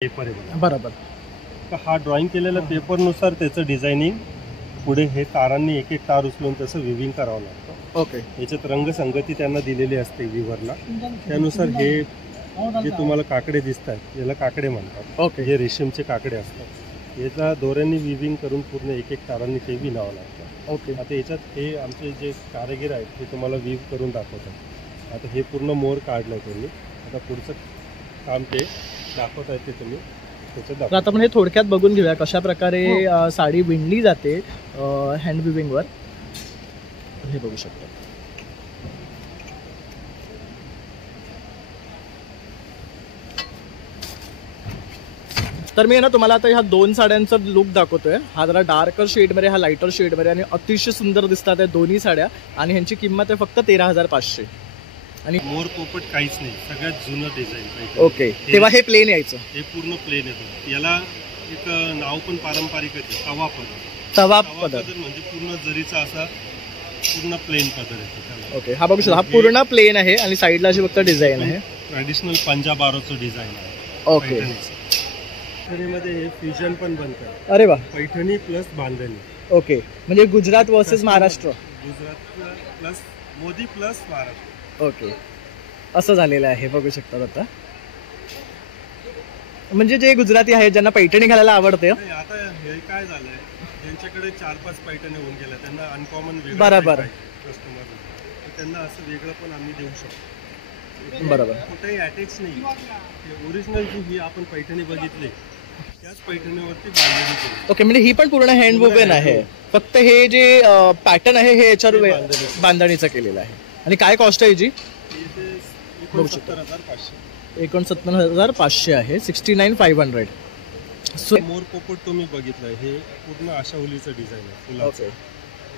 Paper आहे बरोबर. तर हा ड्रॉइंग केलेल्या पेपरनुसार त्याचं डिझायनिंग पुढे हे तारांनी एक एक तार उचलून त्याचं विविंग करावं लागतं. ओके. याच्यात रंगसंगती त्यांना दिलेली असते विवरला. त्यानुसार हे जे तुम्हाला काकडे दिसत आहेत याला काकडे म्हणतात. ओके. जे रेशीमचे काकडे असतात याचा दोऱ्यांनी विविंग करून पूर्ण एक एक तारांनी ते विणावं लागतं. ओके. आता याच्यात हे आमचे जे कारागीर आहेत ते तुम्हाला विव करून दाखवतात. आता हे पूर्ण मोर काढलं त्यांनी. आता पुढचं काम ते दाखवत आहेत ते तुम्ही त्याच्यात तर आता आपण हे थोडक्यात बघून घेऊया कशा प्रकारे साडी विणली जाते हँड विविंगवर. हे बघू शकतो. तर मी ना तुम्हाला आता ह्या दोन साड्यांचा लुक दाखवतोय. हा जरा डार्कर शेडमध्ये, हा लाईटर शेडमध्ये आणि अतिशय सुंदर दिसतात या दोन्ही साड्या. आणि ह्यांची किंमत आहे फक्त 13,500. आणि मोर पोपट काहीच नाही, सगळ्यात जुनं डिझाईन. ओके. तेव्हा हे प्लेन यायचं. हे पूर्ण प्लेन येतं. याला एक नाव पण पारंपरिक आहे, तवा पदर. तवा पदर म्हणजे पूर्ण जरीचा असा पूर्ण प्लेन पदर येतो. ओके. हा बघू शकता, हा पूर्ण प्लेन आहे आणि साईडला अशी फक्त डिझाईन आहे. ट्रॅडिशनल पंजाब आरोचं डिझाईन आहे. ओके. पैठणीमध्ये हे फ्युजन पण बनतं. अरे वा. पैठणी प्लस बांधणी. ओके. म्हणजे Gujarat versus Maharashtra. Gujarat plus Modi plus Maharashtra. Okay. असं झालेलं आहे बघू शकतात. आता म्हणजे जे गुजराती आहेत ज्यांना पैठणी घालायला आवडते. आता हे काय झालंय, ज्यांच्याकडे 4-5 पैठणी होऊन गेल्या त्यांना अनकॉमन बरोबर कस्टमर, त्यांना असं वेगळं पण आम्ही देऊ शकतो. बरोबर. कुठेही अटॅच नाही. ओरिजिनल जी आपण पैठणी बघितली त्याच पैठणीवरती बांधणी केली. ओके. म्हणजे ही पण पूर्ण हँड वुवन आहे. फक्त हे जे पॅटर्न आहे हे याच्यावर बांधणीचं केलेलं आहे. आणि काय कॉस्ट आहे जी? 69,500 आहे. 69,500. मोर पोपट तुम्ही बघितलंय, हे पूर्ण आशावलीचं डिझाईन आहे फुलाचं.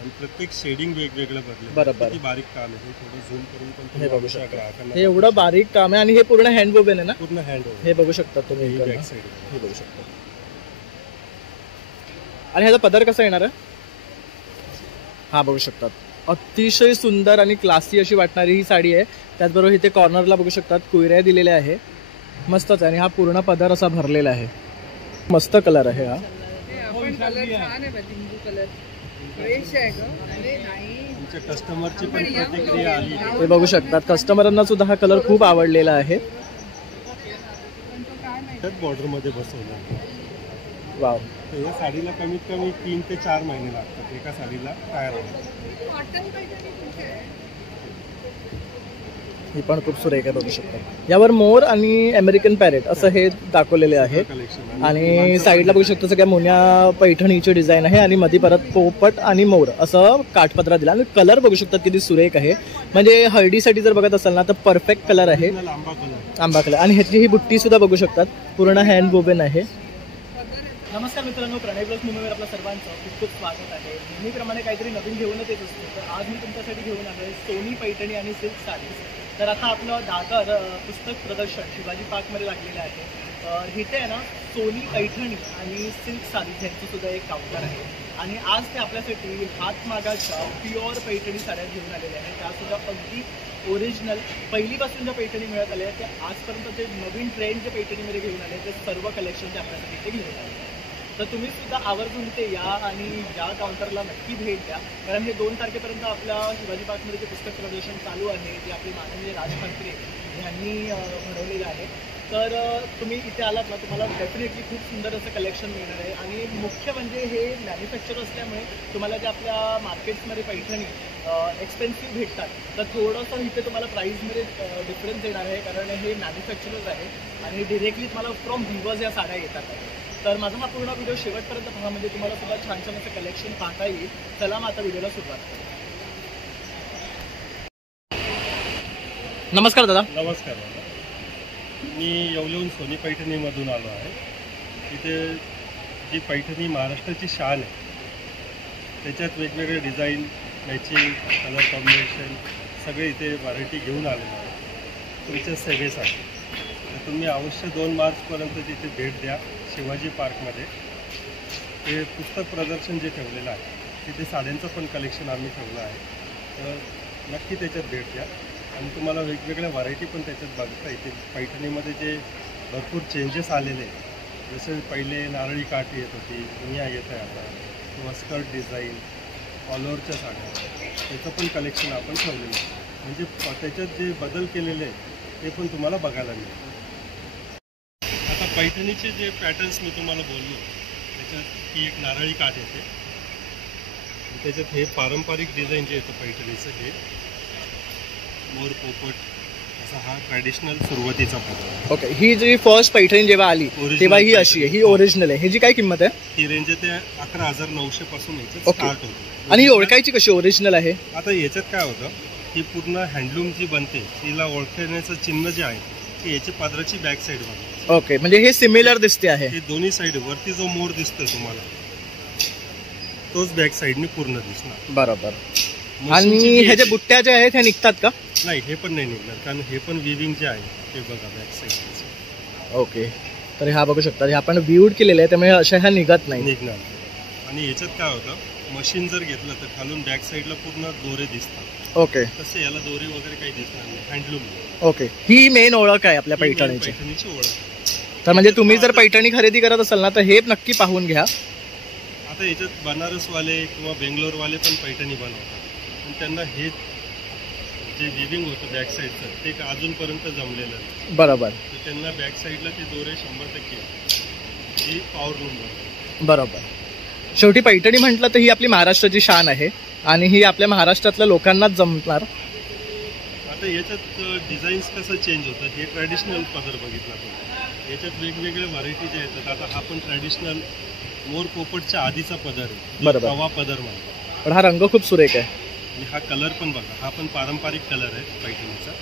आणि प्रत्येक शेडिंग वेगवेगळं बदललं. बरोबर. किती बारीक काम आहे. थोडं झूम करून पण हे बघू शकता. हे एवढं बारीक काम आहे आणि हे पूर्ण हँड वुवन आहे ना. पूर्ण हँड. हे बघू शकता तुम्ही. बॅक साइड हे बघू शकता. आणि ह्याचा पदर कसा येणार आहे? हा बघू शकतात. अतिशय सुंदर आणि क्लासी अशी वाटणारी ही साडी आहे. त्याचबरोबर इथे कॉर्नरला बघू शकतात कुयऱ्या दिलेल्या आहे. मस्तच आहे. आणि हा पूर्ण पदर असा भरलेला आहे. मस्त कलर आहे हा. कस्टमरची पण प्रतिक्रिया आली. हे बघू शकतात. कस्टमरांना सुद्धा हा कलर खूप आवडलेला आहे. बॉर्डर मध्ये बसवलं. वाव. या साडीला कमीत कमी 3 ते 4 महिने लागतात एका साडीला तयार व्हायला. ही पण खूप सुरेख आहे बघू शकता. यावर मोर आणि अमेरिकन पॅरेट असं हे दाखवलेले आहे. आणि साईडला बघू शकतो सगळ्या मोन्या पैठणीची डिझाईन आहे. आणि मध्ये परत पोपट आणि मोर असं काठपदरा दिला. आणि कलर बघू शकतात किती सुरेख आहे. म्हणजे हळदीसाठी जर बघत असाल ना तर परफेक्ट कलर आहे. आंबा कलर. आणि ह्याची ही बुट्टी सुद्धा बघू शकतात. पूर्ण हँड वुवन आहे. नमस्कार मित्रांनो, प्रणय प्लस मूवीवर आपल्या सर्वांचं खूप खूप स्वागत आहे. नेहमीप्रमाणे काहीतरी नवीन घेऊनच येत असतो. तर आज मी तुमच्यासाठी घेऊन आलो आहे सोनी पैठणी आणि सिल्क साडीज. तर आता आपलं दादर पुस्तक प्रदर्शन शिवाजी पार्कमध्ये लागलेलं आहे. इथे आहे ना सोनी पैठणी आणि सिल्क साडीज यांचं सुद्धा एक काउंटर आहे. आणि आज ते आपल्यासाठी हातमागाच्या प्युअर पैठणी साड्या घेऊन आलेल्या आहेत. त्यासुद्धा अगदी ओरिजिनल पहिलीपासून ज्या पैठणी मिळत आल्या त्या आजपर्यंत जे नवीन ट्रेंड जे पैठणीमध्ये घेऊन आले ते सर्व कलेक्शन ते आपल्यासाठी इथे घेऊन आले. तर तुम्ही सुद्धा आवर्जून इथे या आणि या काउंटरला नक्की भेट द्या. कारण हे 2 तारखेपर्यंत आपल्या शिवाजी पार्कमध्ये जे पुस्तक प्रदर्शन चालू आहे ते आपले माननीय राज ठाकरे यांनी घडवलेलं आहे. तर तुम्ही इथे आलात ना तुम्हाला डेफिनेटली खूप सुंदर असं कलेक्शन मिळणार आहे. आणि मुख्य म्हणजे हे मॅन्युफॅक्चर असल्यामुळे तुम्हाला जे आपल्या मार्केट्समध्ये पैठणी एक्सपेन्सिव्ह भेटतात तर थोडंसं इथे तुम्हाला प्राईसमध्ये डिफरन्स येणार आहे. कारण हे मॅन्युफॅक्चरर्स आहे आणि डिरेक्टली तुम्हाला फ्रॉम व्हिवर्स या साड्या येतात. तर माझा हा पूर्ण व्हिडिओ शेवटपर्यंत पहा म्हणजे तुम्हाला सुद्धा छान छान असं कलेक्शन पाहता येईल. चला मग आता व्हिडिओला सुरुवात करू. नमस्कार दादा. नमस्कार दादा. मी येवलेहून सोनी पैठणीमधून आलो आहे. इथे जी पैठणी महाराष्ट्राची शान आहे त्याच्यात वेगवेगळे डिझाईन, मॅचिंग, कलर कॉम्बिनेशन सगळे इथे व्हरायटी घेऊन आलेलो आहे तुमच्या सेवेसाठी. तर तुम्ही अवश्य 2 मार्चपर्यंत तिथे भेट द्या. शिवाजी पार्कमध्ये ते पुस्तक प्रदर्शन जे ठेवलेलं आहे तिथे साड्यांचं पण कलेक्शन आम्ही ठेवलं आहे. तर नक्की त्याच्यात भेट द्या. आणि तुम्हाला वेगवेगळ्या व्हरायटी पण त्याच्यात बघता येतील. पैठणीमध्ये जे भरपूर चेंजेस आलेले जसे पहिले नारळी काठ येत होती, दुनिया येत आहे आता, किंवा स्कर्ट डिझाईन, कॉलरच्या साड्या, त्याचं पण कलेक्शन आपण ठेवलेलं आहे. म्हणजे त्याच्यात जे बदल केलेले आहेत ते पण तुम्हाला बघायला मिळेल. आता पैठणीचे जे पॅटर्न्स मी तुम्हाला बोललो, त्याच्यात ही एक नारळी काठ येते, त्याच्यात हे पारंपरिक डिझाईन जे येतं पैठणीचं, हे मोर पोपट असा हा ट्रॅडिशनल सुरुवातीचा पदर. ओके, ही जी फर्स्ट पैठणी जेव्हा आली Original तेव्हा ही पैठणी. अशी आहे, ही ओरिजिनल आहे. ह्याची काय किंमत आहे? ही रेंज ते 11,900 पासून याच्यात ओके. स्टार्ट होते. आणि ही ओळखायची कशी ओरिजिनल आहे? आता याच्यात काय होतं, ही पूर्ण हँडलूम जी बनते तिला ओळखण्याचं चिन्ह जे आहे ते याची पदराची बॅक साईड बनते. ओके, म्हणजे हे सिमिलर दिसते आहे. हे दोन्ही साईड वरती जो मोर दिसतोय तुम्हाला तोच बॅक साईडने पूर्ण दिसणार. बरोबर. मशीनची आणि जी ह्या ज्या याची- बुट्ट्या ज्या आहेत ह्या निघतात का? नाही, हे पण नाही निघणार, कारण हे पण विविंग जे आहे ते बघा बॅक साईड ओके, तर ह्या बघू शकता, ह्या आपण व्ह्यूड केलेल्या आहे त्यामुळे अशा ह्या निघत नाही. निघणार. आणि याच्यात काय होतं, मशीन जर घेतलं तर खालून बॅक साईडला पूर्ण दोरे दिसतात. ओके तसे याला दोरे वगैरे काही दिसणार नाही, हँडलूम. ओके, ही मेन ओळख आहे आपल्या पैठणीची. पैठणीची ओळख. तर म्हणजे तुम्ही जर पैठणी खरेदी करत असाल ना तर हे नक्की पाहून घ्या. आता याच्यात बनारसवाले किंवा बेंगलोरवाले पण पैठणी बनवतात, पण त्यांना हे जे विविंग होतं बॅक साईडचं ते अजूनपर्यंत जमलेलं नाही. बरोबर तर त्यांना बॅक साईडला ते दोरे 100% ही पॉवर बरोबर. शेवटी पैठणी म्हटलं तर ही आपली महाराष्ट्राची शान आहे आणि ही आपल्या महाराष्ट्रातल्या लोकांनाच जमणार. आता याच्यात डिझाईन्स कसं चेंज होतं, हे ट्रॅडिशनल पदर बघितला तुम्ही, याच्यात वेगवेगळे व्हरायटी ज्या येतात. आता हा पण ट्रॅडिशनल मोर पोपटच्या आधीचा पदर आहे, बरोबर. तवा पदर म्हणतात. पण हा रंग खूप सुरेख आहे. आणि हा कलर पण बघा, हा पण पारंपरिक कलर आहे पैठणीचा,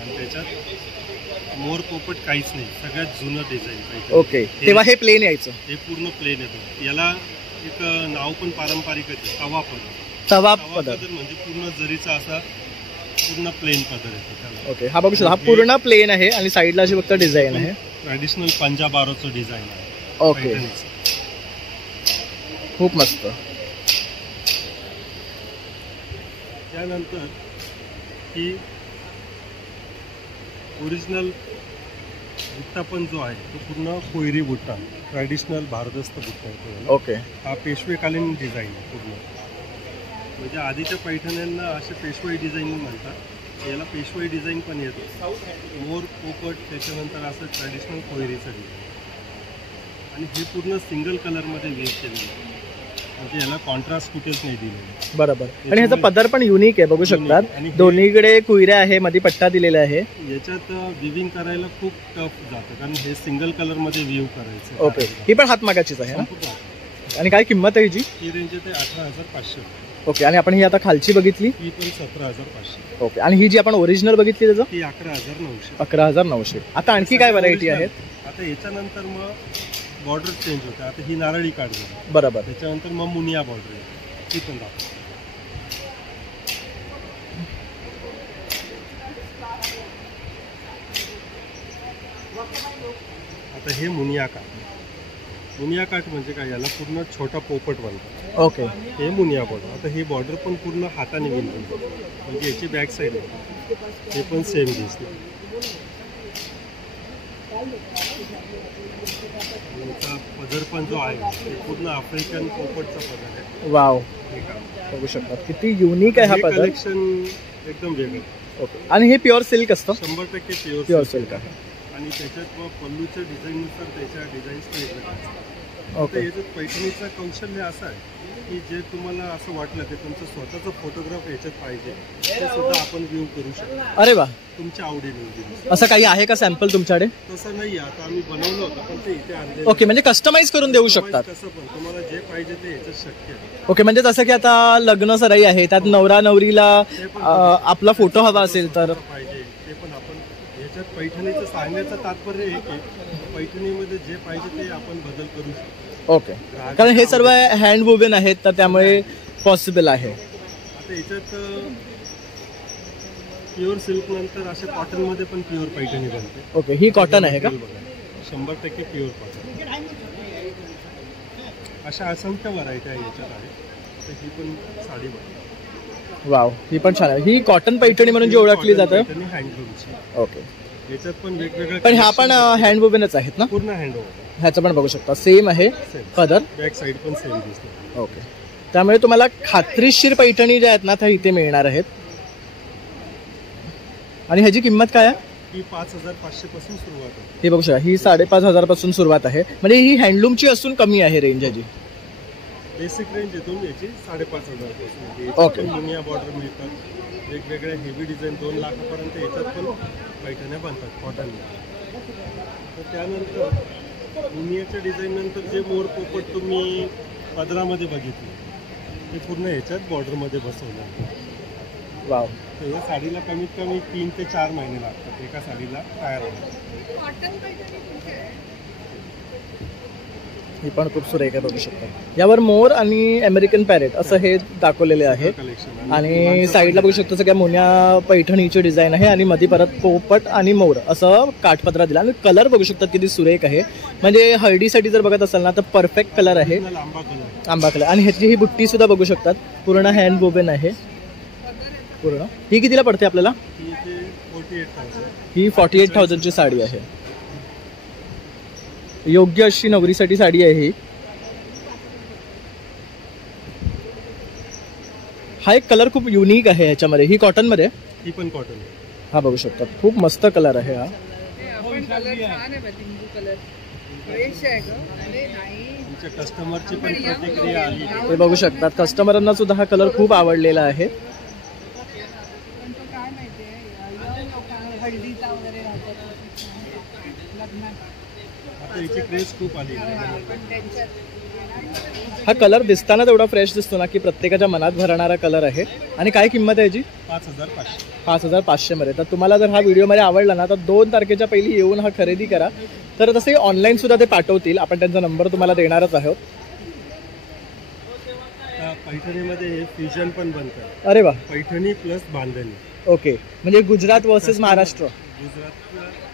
आणि त्याच्यात मोर पोपट काहीच नाही, सगळ्यात जुनं डिझाईन पैठणी. ओके, तेव्हा हे प्लेन यायचं. हे पूर्ण प्लेन येतं. याला एक नाव पण पारंपरिक आहे, तवा पदर. तवा तवा पदर. पदर म्हणजे पूर्ण जरीचा असा पूर्ण प्लेन पदर येतो त्याला. ओके, हा बघू शकता, हा पूर्ण प्लेन आहे आणि साईडला अशी फक्त डिझाईन आहे. ट्रॅडिशनल पंजाब आरोचं डिझाईन आहे ओके, पैठणीचं. खूप मस्त. त्यानंतर ही ओरिजिनल बुट्टा पण जो आहे तो पूर्ण कोयरी बुट्टा, ट्रॅडिशनल भारदस्त बुट्टा आहे याला. ओके, हा पेशवेकालीन डिझाईन आहे पूर्ण. म्हणजे आधीच्या पैठण्यांना असे पेशवाई डिझाईन म्हणतात, याला पेशवाई डिझाईन पण येतो. मोर पोपट, त्याच्यानंतर असं ट्रॅडिशनल कोयरीचं डिझाईन, आणि हे पूर्ण सिंगल कलरमध्ये वेव्ह केलेलं आहे, म्हणजे याला कॉन्ट्रास्ट कुठेच नाही दिलेलं. बरोबर. आणि ह्याचा पदर पण युनिक आहे, बघू शकतात. आणि हे- दोन्हीकडे कुयऱ्या आहे, मध्ये पट्टा दिलेला आहे. याच्यात विविंग करायला खूप टफ जातं, कारण हे सिंगल कलरमध्ये व्ह्यू करायचं. ओके, ही पण हातमागाचीच आहे ना? संपूर्ण. आणि काय किंमत आहे हिची? ही रेंज येते 18,500. ओके, आणि आपण ही आता खालची बघितली. ही पण 17,500. ओके, आणि ही जी आपण ओरिजिनल बघितली त्याचं ही 11,900. 11,900. आता आणखी काय व्हरायटी आहेत? आता याच्यानंतर मग बॉर्डर चेंज होते. आता ही नारळी काढ झाली, बरोबर. त्याच्यानंतर मग मुनिया बॉर्डर आहे, ती पण दाखव. आता हे मुनिया काठ. मुनिया काठ म्हणजे काय, याला पूर्ण छोटा पोपट बनतात. ओके, हे मुनिया बॉर्डर. आता हे बॉर्डर पण पूर्ण हाताने विणतो, म्हणजे याची बॅक साईड आहे, हे पण सेम दिसते. याचा पदर पण जो आहे ते पूर्ण आफ्रिकन पोपटचा पदर आहे. वाव, हे काम. बघू शकतात किती युनिक आहे हा हे पदर. कलेक्शन एकदम वेगळं. ओके, आणि हे प्युअर सिल्क असतं? 100% प्युअर सिल्क आहे. आणि त्याच्यात मग पल्लूच्या डिझाईननुसार त्याच्या डिझाईन्स पण वेगळ्या असतात. तर ओके, याच्यात पैठणीचं कौशल्य असं आहे की जे तुम्हाला असं वाटलं ते तुमचं स्वतःचा फोटोग्राफ याच्यात पाहिजे ते सुद्धा आपण व्ह्यू करू शकतो अरे वा, तुमच्या आवडीने. असं काही आहे का सॅम्पल तुमच्याकडे? तसं नाही, आता आम्ही बनवलं होतं पण ते इथे आणले. ओके, म्हणजे कस्टमाइज करून देऊ शकतात. कसं पण तुम्हाला जे पाहिजे ते याच्यात शक्य आहे. ओके, म्हणजे जसं की आता लग्न सराई आहे, त्यात नवरा नवरीला आपला फोटो हवा असेल तर पाहिजे ते पण आपण याच्यात पैठणीचं सांगण्याचं तात्पर्य हे की पैठणीमध्ये जे पाहिजे ते आपण बदल करू शकतो. ओके, कारण हे सर्व हँड वुवेन आहेत तर त्यामुळे पॉसिबल आहे. आता याच्यात प्युअर सिल्क नंतर असे कॉटनमध्ये पण प्युअर पैठणी बनते. ओके, ही कॉटन आहे का? 100% प्युअर कॉटन. अशा असंख्य व्हरायटी आहे याच्यात आहे. तर ही पण साडी बनते. वाव, ही पण छान आहे. ही कॉटन पैठणी म्हणून जी ओळखली जातं. हँडलूमची. ओके, याच्यात पण वेगवेगळे पण ह्या पण हँड वुवेनच आहेत ना? पूर्ण हँड ह्याचं पण बघू शकता सेम आहे पदर. बॅक साईड पण सेम दिसते. ओके, त्यामुळे तुम्हाला खात्रीशीर पैठणी ज्या आहेत ना त्या इथे मिळणार आहेत. आणि ह्याची किंमत काय आहे? ही 5,500 पासून सुरुवात आहे. हे बघू शकता, ही 5,500 पासून सुरुवात आहे. म्हणजे ही हँडलूमची असून कमी आहे रेंज ह्याची. बेसिक रेंज येतो याची 5,500 पासून. ओके. मुनिया बॉर्डर मिळतात, वेगवेगळ्या हेवी डिझाईन 2 लाखापर्यंत येतात, पण पैठण्या बनतात कॉटन. तर त्यानंतर मुनियाच्या डिझाईन नंतर जे मोर पोपट तुम्ही पदरामध्ये बघितले ते पूर्ण ह्याच्यात बॉर्डरमध्ये बसवलं. वाव. तर या साडीला कमीत कमी 3 ते 4 महिने लागतात एका साडीला तयार होण्यासाठी. ही पण खूप सुरेख आहे बघू शकता. यावर मोर आणि अमेरिकन पॅरेट असं हे दाखवलेले आहे. कलेक्शन आणि साईडला बघू शकतो सगळ्या मुन्या पैठणीची डिझाईन आहे आणि मध्ये परत पोपट आणि मोर असं काठपदरा दिला. आणि कलर बघू शकतात किती सुरेख आहे. म्हणजे हळदीसाठी जर बघत असाल ना तर परफेक्ट कलर आहे, लांबा कलर. आंबा कलर. आणि ह्याची ही बुट्टी सुद्धा बघू शकतात, पूर्ण हँड वोवेन आहे पूर्ण. ही कितीला पडते आपल्याला? ही ते 48,000. ही 48,000 ची साडी आहे. योग्य अशी नवरीसाठी साडी आहे ही. हा एक कलर खूप युनिक आहे ह्याच्यामध्ये. ही कॉटन मध्ये, ही पण कॉटन आहे. हा बघू शकतात खूप मस्त कलर आहे हा. तुमच्या कस्टमरची पण प्रतिक्रिया आली. हे बघू शकतात कस्टमरांना सुद्धा हा कलर खूप आवडलेला आहे. आता याची क्रेज खूप आली. हा कलर दिसताना तेवढा फ्रेश दिसतो ना की प्रत्येकाच्या मनात भरणारा कलर आहे. आणि काय किंमत आहे याची? 5,500. 5,500 मध्ये. तर तुम्हाला जर हा व्हिडिओमध्ये आवडला ना तर 2 तारखेच्या पहिली येऊन हा खरेदी करा. तर तसे ऑनलाईन सुद्धा ते पाठवतील, आपण त्यांचा नंबर तुम्हाला देणारच आहोत. पैठणीमध्ये हे फ्युजन पण बनतात. अरे वा. पैठणी प्लस बांधणी. ओके, म्हणजे Gujarat versus Maharashtra. Gujarat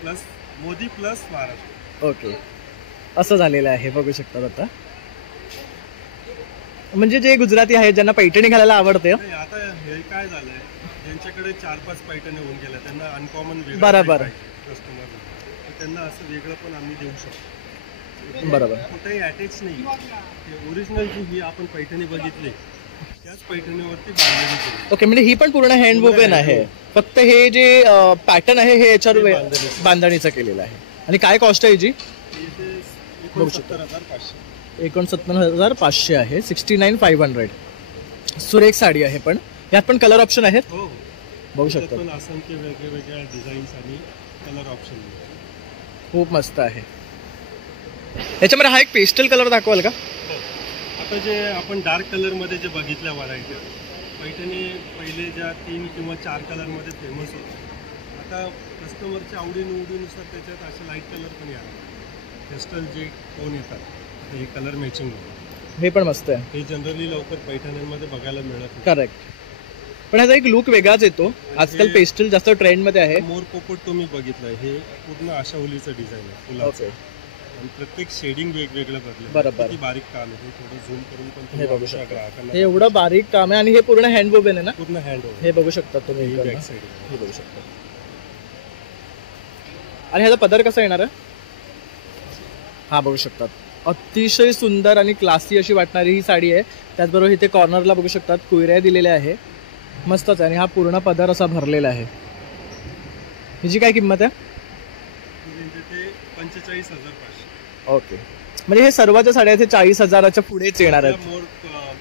plus Modi plus Maharashtra. Okay, असं झालेलं आहे बघू शकतात आता. म्हणजे जे गुजराती आहेत ज्यांना पैठणी घालायला आवडते. नाही, आता हे काय झालंय, ज्यांच्याकडे 4-5 पैठणी होऊन गेल्या त्यांना अनकॉमन बरोबर कस्टमर, त्यांना असं वेगळं पण आम्ही देऊ शकतो. बरोबर. कुठेही अटॅच नाही. ओरिजिनल जी ही आपण पैठणी बघितली त्याच पैठणीवरती बांधणी केली. ओके, म्हणजे ही पण पूर्ण हँड वोवेन आहे. फक्त हे जे पॅटर्न आहे हे याच्यावर बांधणीचं केलेलं आहे. आणि काय कॉस्ट आहे याची? 69,500. 69,500 आहे. 69,500. सुरेख साडी आहे. पण यात पण कलर ऑप्शन आहेत. हो, बघू शकता. पण असंख्य वेगवेगळ्या डिझाईन्स आणि कलर ऑप्शन खूप मस्त आहे. याच्यामध्ये हा एक पेस्टल कलर दाखवाल का? आता जे आपण डार्क कलरमध्ये जे बघितल्या व्हरायटी पैठणी पहिले ज्या 3 किंवा 4 कलरमध्ये फेमस होत्या, आता कस्टमरच्या आवडीनिवडीनुसार त्याच्यात असे लाईट कलर पण यावे. पेस्टल जे टोन येतात हे कलर मॅचिंग होतं. हे पण मस्त आहे. हे जनरली लवकर पैठण्यांमध्ये बघायला मिळत नाही. करेक्ट. पण ह्याचा एक लुक वेगळाच येतो. आजकाल पेस्टल जास्त ट्रेंडमध्ये आहे. मोर पोपट तुम्ही बघितलंय, हे पूर्ण आशावलीचं डिझाईन आहे फुलाचं. आणि प्रत्येक शेडिंग वेगवेगळं बदललं. बरोबर. किती बारीक काम आहे. थोडं झूम करून पण हे तुम्ही बघू बघू शकता. ग्राहकांना. हे एवढं बारीक काम आहे आणि हे पूर्ण हँड वोवेन आहे ना. पूर्ण हँड हे बघू शकता तुम्ही. बॅक इकडनं. साईड. हे बघू शकता. आणि ह्याचा पदर कसा येणार आहे? हा बघू शकतात. अतिशय सुंदर आणि क्लासी अशी वाटणारी ही साडी आहे. त्याचबरोबर इथे कॉर्नरला बघू शकतात कुयऱ्या दिलेल्या आहे. मस्तच आहे. आणि हा पूर्ण पदर असा भरलेला आहे. हिची काय किंमत आहे? ते 45,500. ओके, म्हणजे हे सर्वांच्या साड्या इथे 40,000च्या पुढेच येणार आहेत. मोर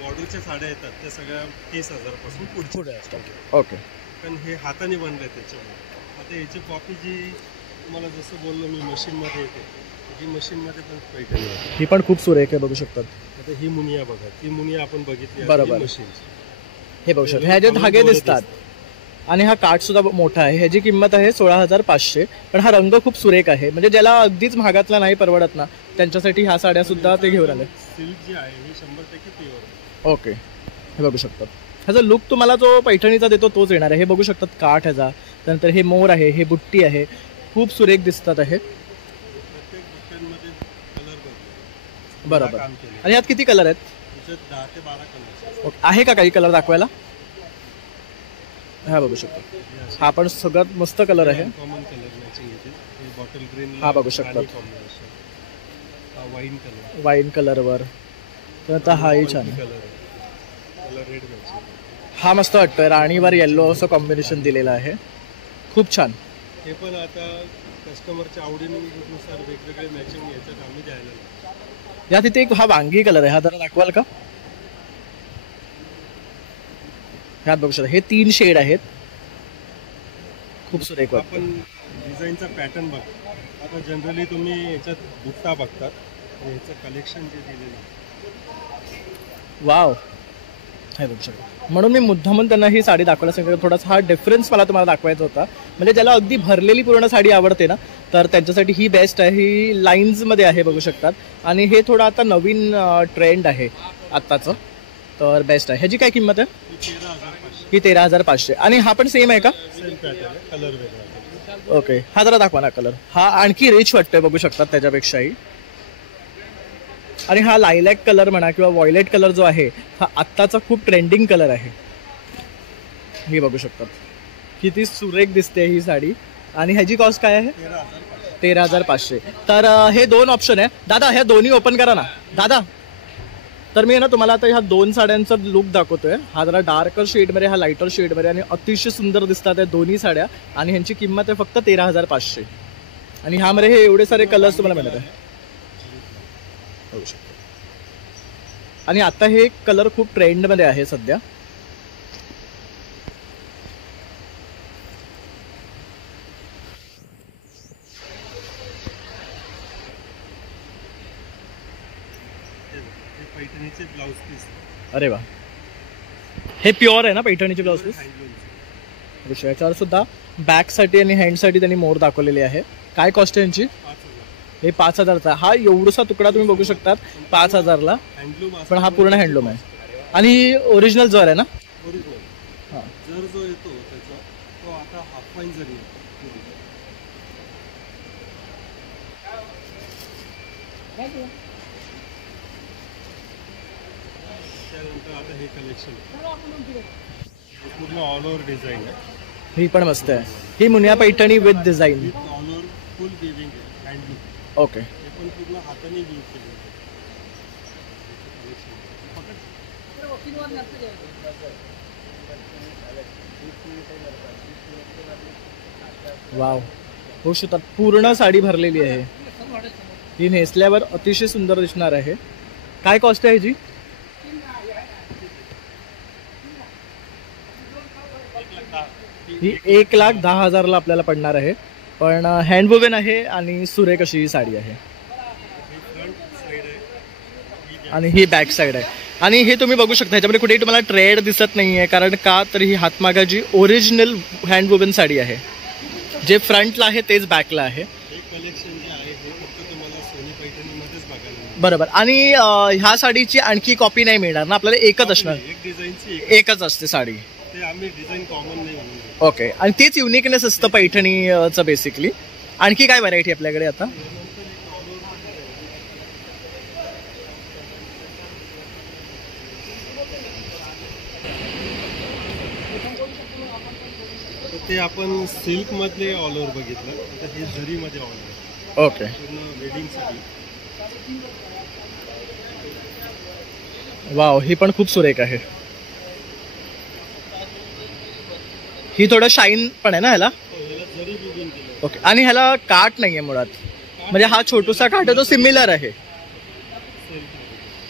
बॉर्डरच्या साड्या येतात त्या सगळ्या 30,000 पासून पुढे असतात. ओके. पण हे हाताने बनलंय त्याच्यामुळे. आता याची कॉपी जी तुम्हाला जसं बोललो मी मशीनमध्ये येते, ही मशीनमध्ये पण पैठणी आहे. ही पण खूप सुरेख आहे बघू शकतात. आता ही मुनिया बघा, ती मुनिया आपण बघितली बरोबर. मशीन. हे बघू शकता. ह्याचे धागे दिसतात. आणि हा काठ सुद्धा मोठा आहे. ह्याची किंमत आहे 16,500. पण हा रंग खूप सुरेख आहे. म्हणजे ज्याला अगदीच महागातला नाही परवडत ना त्यांच्यासाठी ह्या साड्या सुद्धा ते घेऊन आले. सिल्क जी आहे ही 100% प्युअर आहे. ओके, हे बघू शकतात. ह्याचा लुक तुम्हाला जो पैठणीचा देतो तोच येणार आहे. हे बघू शकतात काठ ह्याचा. त्यानंतर हे मोर आहे, हे बुट्टी आहे. खूप सुरेख दिसतात आहे. प्रत्येक बुट्ट्यांमध्ये कलर बदलले. बरोबर. काम केले. आणि यात किती कलर आहेत? त्याच्यात 10 ते 12 कलर. ओके. आहे का काही कलर दाखवायला? हा बघू शकतो. हा पण सगळ्यात मस्त कलर आहे. कॉमन कलर मॅचिंग येते. हे बॉटल ग्रीन. हा बघू शकतात. वाईन कलर, वाईन कलरवर. तर आता हाही छान आहे. कलर त्याला रेड मॅचिंग. हा मस्त वाटतोय, राणीवर येल्लो असं कॉम्बिनेशन दिलेलं आहे, खूप छान. हे पण आता कस्टमरच्या आवडीनुसार वेगवेगळे मॅचिंग याच्यात आम्ही द्यायला लागलो. या तिथे एक हा वांगी कलर आहे, हा जरा दाखवाल का? ह्यात बघू शकता हे 3 शेड आहेत, खूप सुरेख वाटतं. आपण डिझाईनचा पॅटर्न बघ. आता जनरली तुम्ही याच्यात बुट्टा बघतात, याचं कलेक्शन जे दिलेलं आहे. वाव, हे बघू शकता. म्हणून मी मुद्दामून त्यांना ही साडी दाखवायला सांगितलं, थोडासा हा डिफरन्स मला तुम्हाला दाखवायचा होता. म्हणजे ज्याला अगदी भरलेली पूर्ण साडी आवडते ना, तर त्यांच्यासाठी ही बेस्ट आहे. ही लाईन्समध्ये आहे बघू शकतात, आणि हे थोडं आता नवीन ट्रेंड आहे आत्ताचं, तर बेस्ट आहे. ह्याची काय किंमत आहे? ही 13,500. आणि हा पण सेम आहे का? सेम पॅटर्न आहे, कलर वेगळा. ओके, हा जरा दाखवा ना कलर. हा आणखी रिच वाटतोय बघू शकतात त्याच्यापेक्षाही. आणि हा लायलॅक कलर म्हणा किंवा व्हायलेट कलर जो आहे, हा आत्ताचा खूप ट्रेंडिंग कलर आहे. हे बघू शकतात किती सुरेख दिसते ही साडी. आणि ह्याची कॉस्ट काय आहे? 13,500. तर हे 2 ऑप्शन आहे दादा, ह्या दोन्ही ओपन करा ना दादा. तर मी ना तुम्हाला आता ह्या 2 साड्यांचा लुक दाखवतोय. हा जरा डार्कर शेडमध्ये, हा लाईटर शेडमध्ये, आणि अतिशय सुंदर दिसतात या दोन्ही साड्या. आणि ह्यांची किंमत आहे फक्त 13,500. आणि ह्यामध्ये हे एवढे सारे कलर्स तुम्हाला मिळत आहे. आणि आता हे कलर खूप ट्रेंडमध्ये आहे सध्या. पैठणीचे ब्लाउज पीस. अरे वा, हे प्युअर आहे ना पैठणीचे ब्लाउज पीस? याच्यावर सुद्धा बॅकसाठी आणि हँडसाठी त्यांनी मोर दाखवलेली आहे. काय कॉस्ट आहे यांची? 5,000. हे 5,000चा. हा एवढसा तुकडा तुम्ही बघू शकतात 5,000ला, हँडलूम पण हा पूर्ण हँडलूम आहे. आणि ओरिजिनल जर आहे ना, ओरिजिनल हां, जर जो येतो त्याचा तो आता हाफ पाईन जरी येतो. त्यानंतर आता हे कलेक्शन पूर्ण ऑल ओव्हर डिझाईन आहे. ही पण मस्त आहे. ही Muniya Paithani with design. All over full weaving आहे, हँडलूम. ओके, हे पण पूर्ण हाताने वीव केले. वाव, होऊ शकतात. पूर्ण साडी भरलेली आहे. ही नेसल्यावर अतिशय सुंदर दिसणार आहे. काय कॉस्ट आहे ह्याची? ही 1,10,000ला आपल्याला पडणार आहे. पण हँडवुवेन आहे आणि सुरेख अशी ही साडी आहे. आणि ही बॅक साईड आहे. आणि हे तुम्ही बघू शकता, ह्याच्यामध्ये कुठेही तुम्हाला ट्रेड दिसत नाही आहे. कारण का तर ही हातमागाची ओरिजिनल हँडवुवेन साडी आहे. जे फ्रंटला आहे तेच बॅकला आहे. हे कलेक्शन जे आहे हे फक्त तुम्हाला सोनी पैठणीमध्येच बघायला मिळेल. बरोबर. आणि ह्या साडीची आणखी कॉपी नाही मिळणार ना आपल्याला? एकच असणार, एक डिझाईनची एकच असते साडी. ते आम्ही डिझाईन कॉमन नाही म्हणून. ओके, आणि तेच युनिकनेस असतं पैठणीचं बेसिकली. आणखी काय व्हरायटी आपल्याकडे आता? ते आपण सिल्क मधले ऑल ओव्हर बघितलं, आता हे जरी मध्ये ऑल ओव्हर ओके, पूर्ण वेडिंग साठी. वाव, ही पण खूप सुरेख आहे. ही थोडं शाईन पण आहे ना ह्याला? ह्याला जरी विविंग केलं. ओके, आणि ह्याला काट नाहीये मुळात, म्हणजे हा छोटूसा काट आहे तो सिमिलर आहे.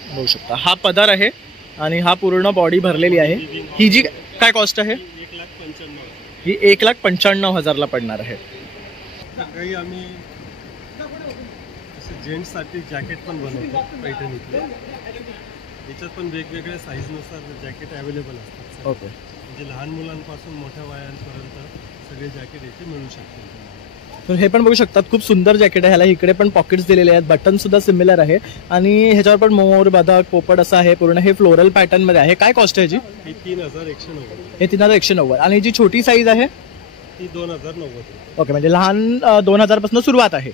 बघू शकता हा पदर आहे आणि हा पूर्ण बॉडी भरलेली आहे. ही जी काय कॉस्ट आहे? 1,95,000. ही 1,95,000ला पडणार आहे. काही आम्ही जेंट्ससाठी जॅकेट पण बनवतो पैठणीतले. याच्यात पण वेगवेगळ्या साईजनुसार जॅकेट अवेलेबल असतात. ओके, म्हणजे लहान मुलांपासून मोठ्या वयांपर्यंत सगळे जॅकेट याचे मिळू शकतील. तर हे पण बघू शकतात खूप सुंदर जॅकेट आहे. ह्याला इकडे पण पॉकेट्स दिलेले आहेत, बटन सुद्धा सिमिलर आहे, आणि ह्याच्यावर पण मोर, बदक, पोपट असं आहे. पूर्ण हे फ्लोरल पॅटर्न मध्ये आहे. काय कॉस्ट आहे ह्याची? ही 3,190. हे 3,190. आणि जी छोटी साईज आहे ती 2,090. ओके, म्हणजे लहान 2,000 पासून सुरुवात आहे.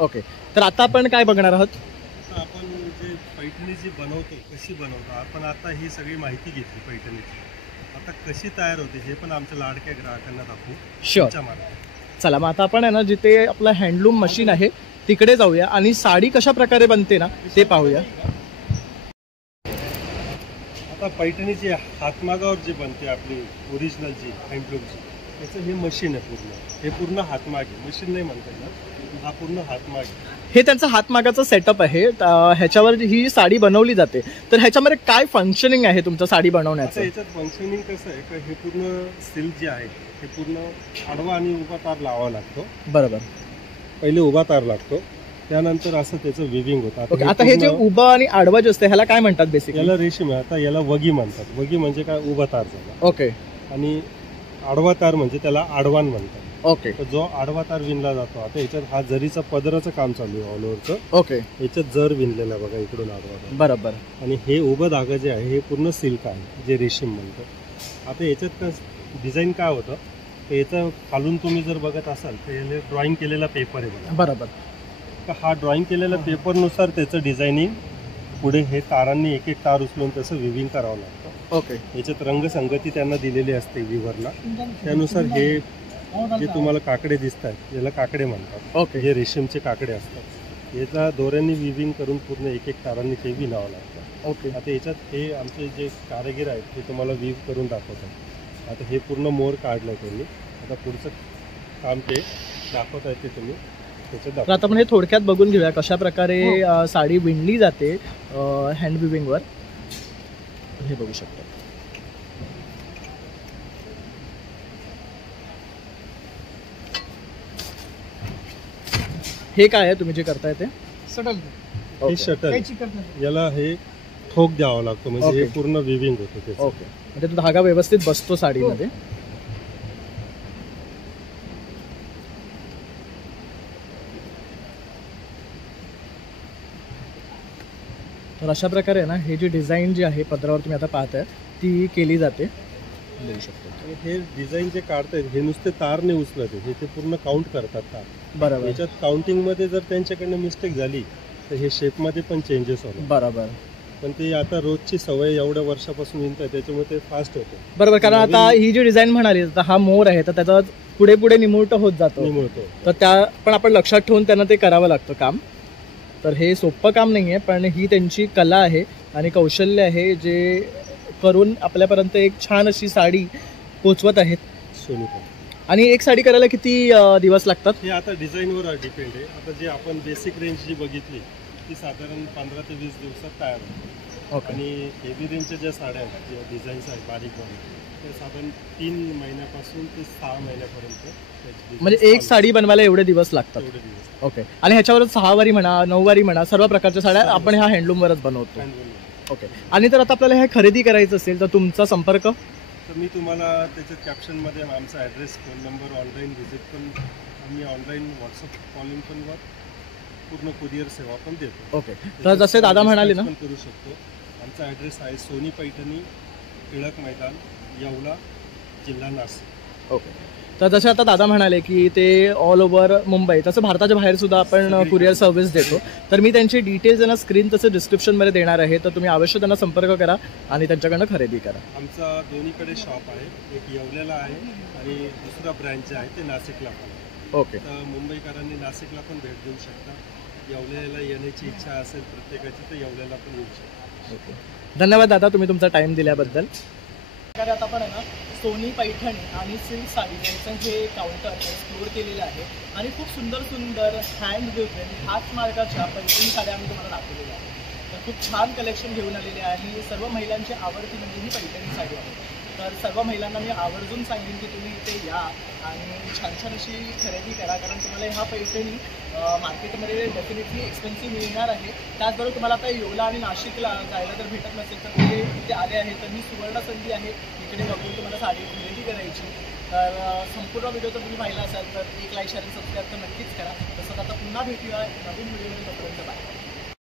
ओके, तर आता आपण काय बघणार आहोत? आता आपण जे पैठणी जी बनवतो कशी बनवतो, आपण आता ही सगळी माहिती घेतली पैठणीची. आता कशी तयार होते हे पण आमच्या लाडक्या ग्राहकांना दाखवू. शुअर. तुमच्या मार्फत. चला मग आता आपण आहे ना जिथे आपलं हँडलूम मशीन आहे तिकडे जाऊया आणि साडी कशा प्रकारे बनते ना ते पाहूया. आता पैठणीची हातमागावर जी बनते आपली ओरिजिनल जी हँडलूमची, त्याचं हे मशीन आहे पूर्ण. हे पूर्ण हातमाग आहे, मशीन नाही म्हणता येणार, हा पूर्ण हातमाग आहे. हे त्यांचं हातमागाचं सेटअप आहे. ह्याच्यावर ही साडी बनवली जाते. तर ह्याच्यामध्ये काय फंक्शनिंग आहे तुमचं साडी आता बनवण्याचं? याच्यात फंक्शनिंग कसं आहे का, हे पूर्ण सिल्क जे आहे हे पूर्ण आडवा आणि उभा तार लावावा लागतो. बरोबर. पहिले उभा तार लागतो, त्यानंतर असं त्याचं विविंग होतं. ओके. आता हे जे उभं आणि आडवा जे असते ह्याला काय म्हणतात बेसिकली? याला रेशीम आहे. आता याला वगी म्हणतात. वगी म्हणजे काय, उभा तार झाला. ओके. आणि आडवा तार म्हणजे त्याला आडवान म्हणतात. ओके. तर जो आडवा तार विणला जातो, आता याच्यात हा जरीचा पदराचं काम चालू आहे ऑल ओव्हरचं. ओके. याच्यात जर विणलेला बघा इकडून आडवा तार. बरोबर. आणि हे उभं धागा जे आहे हे पूर्ण सिल्क आहे, जे रेशीम म्हणतो. आता याच्यात का डिझाईन काय होतं, तर याचं खालून तुम्ही जर बघत असाल तर याने ड्रॉइंग केलेला पेपर आहे बघा. बरोबर. तर हा ड्रॉइंग केलेल्या पेपरनुसार त्याचं डिझायनिंग पुढे हे तारांनी एक एक तार उचलून त्याचं विविंग करावं लागतं. ओके. याच्यात रंगसंगती त्यांना दिलेली असते विवरला. त्यानुसार हे जे तुम्हाला काकडे दिसत आहेत याला काकडे म्हणतात. ओके. जे रेशीमचे काकडे असतात, याचा दोऱ्यांनी विविंग करून पूर्ण एक एक तारांनी ते विणावं लागतं. ओके. आता याच्यात हे आमचे जे कारागीर आहेत ते तुम्हाला विव करून दाखवतात. आता हे पूर्ण मोर काढलं त्यांनी. आता पुढचं काम ते दाखवत आहेत ते तुम्ही त्याच्यात तर आता आपण हे थोडक्यात बघून घेऊया कशा प्रकारे साडी विणली जाते हँड विविंगवर. हे बघू शकता. हे काय आहे तुम्ही जे करताय ते? सटल. हे शटल, याला हे ठोक द्यावा लागतो म्हणजे हे पूर्ण विविंग होतं त्याचं. ओके. म्हणजे तो धागा व्यवस्थित बसतो साडीमध्ये. तर अशा प्रकारे ना हे जी डिझाईन जी आहे पदरावर तुम्ही आता पाहताय ती केली जाते. बघू शकतो. आणि हे डिझाईन जे काढतायत हे नुसते तार नाही उचलत आहे, हे ते पूर्ण काउंट करतात तार. बरोबर. याच्यात काउंटिंगमध्ये जर त्यांच्याकडनं मिस्टेक झाली तर हे शेपमध्ये पण चेंजेस होतात. बरोबर. पण ते आता रोजची सवय एवढ्या वर्षापासून विणतात त्याच्यामुळे ते फास्ट होतं. बरोबर. कारण आता ही जी डिझाईन म्हणाली तर हा मोर आहे तर त्याचा पुढे पुढे निमुळत होत जातो. निमुळतो. तर त्या पण आपण लक्षात ठेवून त्यांना ते करावं लागतं काम. तर हे सोपं काम नाही आहे, पण ही त्यांची कला आहे आणि कौशल्य आहे जे करून आपल्यापर्यंत एक छान अशी साडी पोचवत आहेत. सोनीपण. आणि एक साडी करायला किती दिवस लागतात? हे आता डिझाईनवर डिपेंड आहे. आता जे आपण बेसिक रेंज जी बघितली ती साधारण 15 ते 20 दिवसात तयार होते. ओके. आणि हेवी रेंजच्या ज्या साड्या आहेत, ज्या डिझाईन्स आहेत बारीक बारीक, ते साधारण 3 महिन्यापासून ते 6 महिन्यापर्यंत त्याची designs म्हणजे एक चालू साडी बनवायला एवढे दिवस लागतात? एवढे दिवस. ओके. आणि ह्याच्यावर 6 वारी म्हणा 9 वारी म्हणा सर्व प्रकारच्या साड्या आपण ह्या हँडलूमवरच बनवतो. Handloom. ओके. आणि तर आता आपल्याला हे खरेदी करायचं असेल तर तुमचा संपर्क? तर मी तुम्हाला त्याच्यात कॅप्शनमध्ये आमचा address, phone number, online visit पण आम्ही ऑनलाईन व्हॉट्सअप कॉलिंग पण पूर्ण कुरिअर सेवा पण देतो. ओके. तर जसे दादा म्हणाले ना पण करू शकतो. आमचा ॲड्रेस आहे सोनी पैठणी, टिळक मैदान, येवला, जिल्हा नाशिक. ओके. तर जसे आता दादा म्हणाले की ते ऑल ओव्हर मुंबई तसं भारताच्या बाहेर सुद्धा आपण कुरिअर सर्व्हिस देतो. तर मी त्यांचे डिटेल्स त्यांना स्क्रीन तसं डिस्क्रिप्शनमध्ये देणार आहे. तर तुम्ही अवश्य त्यांना संपर्क करा आणि त्यांच्याकडनं खरेदी करा. आमचा दोन्हीकडे शॉप आहे. एक येवल्याला आहे आणि दुसरा ब्रँच आहे ते नाशिकला पण. ओके. तर मुंबईकरांनी नाशिकला पण भेट देऊ शकता. येवल्याला येण्याची इच्छा असेल प्रत्येकाची तर येवल्याला पण येऊ शकता. ओके. धन्यवाद दादा तुम्ही तुमचा टाईम दिल्याबद्दल. आता आपण आहे ना सोनी पैठणी आणि सिल्क साडी यांचं हे काउंटर एक्सप्लोअर केलेलं आहे आणि खूप सुंदर सुंदर हँड विविंग हात मार्गाच्या पैठणी साड्या आम्ही तुम्हाला दाखवलेल्या आहेत. तर खूप छान कलेक्शन घेऊन आलेले आहे आणि सर्व महिलांची आवडती म्हणजे ही पैठणी साडी आहे. तर सर्व महिलांना मी आवर्जून सांगेन की तुम्ही इथे या आणि छान छान अशी खरेदी करा, कारण तुम्हाला ह्या पैठणी मार्केटमध्ये डेफिनेटली एक्सपेन्सिव्ह मिळणार आहे. त्याचबरोबर तुम्हाला आता येवला आणि नाशिकला जायला जर भेटत नसेल तर ते इथे आले आहे तर ही सुवर्ण संधी आहे इकडे बघून तुम्हाला साडी खरेदी करायची. तर संपूर्ण व्हिडिओ जर तुम्ही पाहिला असाल तर एक लाईक शेअर आणि सबस्क्राईब तर नक्कीच करा. तसंच आता पुन्हा भेटूया नवीन व्हिडिओमध्ये. तोपर्यंत बाय.